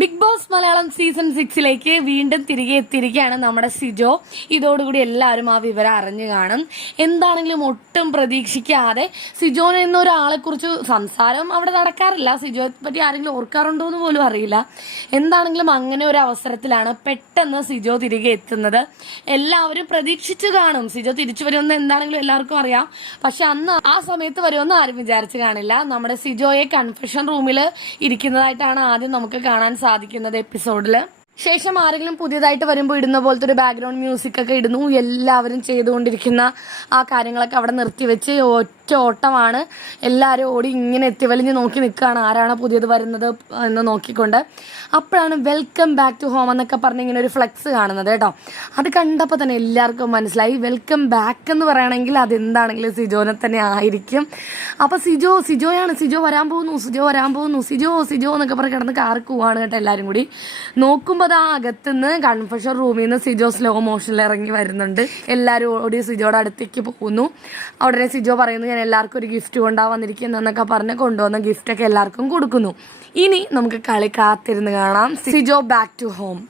Big boss Malayalam season 6 വീണ്ടും തിരികെ എത്തിയിരിക്കുകയാണ് നമ്മുടെ സിജോ. ഇതോടുകൂടി എല്ലാവരും ആ വിവരം അറിഞ്ഞു കാണും. എന്താണെങ്കിലും ഒട്ടും പ്രതീക്ഷിക്കാതെ സിജോനെ എന്നൊരാളെ കുറിച്ച് സംസാരം അവിടെ നടക്കാറില്ല. സിജോയെ പറ്റി ആരെങ്കിലും ഓർക്കാറുണ്ടോ എന്ന് പോലും അറിയില്ല. എന്താണെങ്കിലും അങ്ങനെ ഒരു അവസരത്തിലാണ് പെട്ടെന്ന് സിജോ തിരികെ എത്തുന്നത്. എല്ലാവരും പ്രതീക്ഷിച്ചു കാണും സിജോ തിരിച്ചു വരുമെന്ന്. എന്താണെങ്കിലും എല്ലാവർക്കും അറിയാം. പക്ഷെ അന്ന് ആ സമയത്ത് വരുമെന്ന് ആരും വിചാരിച്ചു കാണില്ല. നമ്മുടെ സിജോയെ കൺഫെഷൻ റൂമിൽ ഇരിക്കുന്നതായിട്ടാണ് ആദ്യം നമുക്ക് കാണാൻ സാധിക്കുന്നത് എപ്പിസോഡില്. ശേഷം ആരെങ്കിലും പുതിയതായിട്ട് വരുമ്പോൾ ഇടുന്ന പോലത്തെ ഒരു ബാക്ക്ഗ്രൗണ്ട് മ്യൂസിക് ഒക്കെ ഇടുന്നു. എല്ലാവരും ചെയ്തുകൊണ്ടിരിക്കുന്ന ആ കാര്യങ്ങളൊക്കെ അവിടെ നിർത്തിവെച്ച് ഒറ്റ ഓട്ടമാണ്. എല്ലാവരും ഓടി ഇങ്ങനെ എത്തിവലിഞ്ഞ് നോക്കി നിൽക്കുകയാണ് ആരാണ് പുതിയത് വരുന്നത് എന്ന് നോക്കിക്കൊണ്ട്. അപ്പോഴാണ് വെൽക്കം ബാക്ക് ടു ഹോം എന്നൊക്കെ പറഞ്ഞ് ഇങ്ങനെ ഒരു ഫ്ലെക്സ് കാണുന്നത് കേട്ടോ. അത് കണ്ടപ്പോൾ തന്നെ എല്ലാവർക്കും മനസ്സിലായി വെൽക്കം ബാക്ക് എന്ന് പറയുകയാണെങ്കിൽ അതെന്താണെങ്കിലും സിജോനെ തന്നെ ആയിരിക്കും. അപ്പോൾ സിജോയാണ്, സിജോ വരാൻ പോകുന്നു, സിജോ എന്നൊക്കെ പറഞ്ഞ് കിടന്ന് കാറി പോവാണ് കേട്ടോ. എല്ലാവരും കൂടി നോക്കുമ്പോൾ ആ അകത്തുനിന്ന് കൺഫെഷൻ റൂമിൽ നിന്ന് സിജോ സ്ലോ മോഷനിൽ ഇറങ്ങി വരുന്നുണ്ട്. എല്ലാവരും ഓടി സിജോയുടെ അടുത്തേക്ക് പോകുന്നു. ഉടനെ സിജോ പറയുന്നു ഞാൻ എല്ലാവർക്കും ഒരു ഗിഫ്റ്റ് കൊണ്ടാണ് വന്നിരിക്കുന്നതെന്നൊക്കെ പറഞ്ഞ് കൊണ്ടുവന്ന ഗിഫ്റ്റൊക്കെ എല്ലാവർക്കും കൊടുക്കുന്നു. ഇനി നമുക്ക് കളി കാത്തിരുന്ന് കാണാം. Sijo back to home.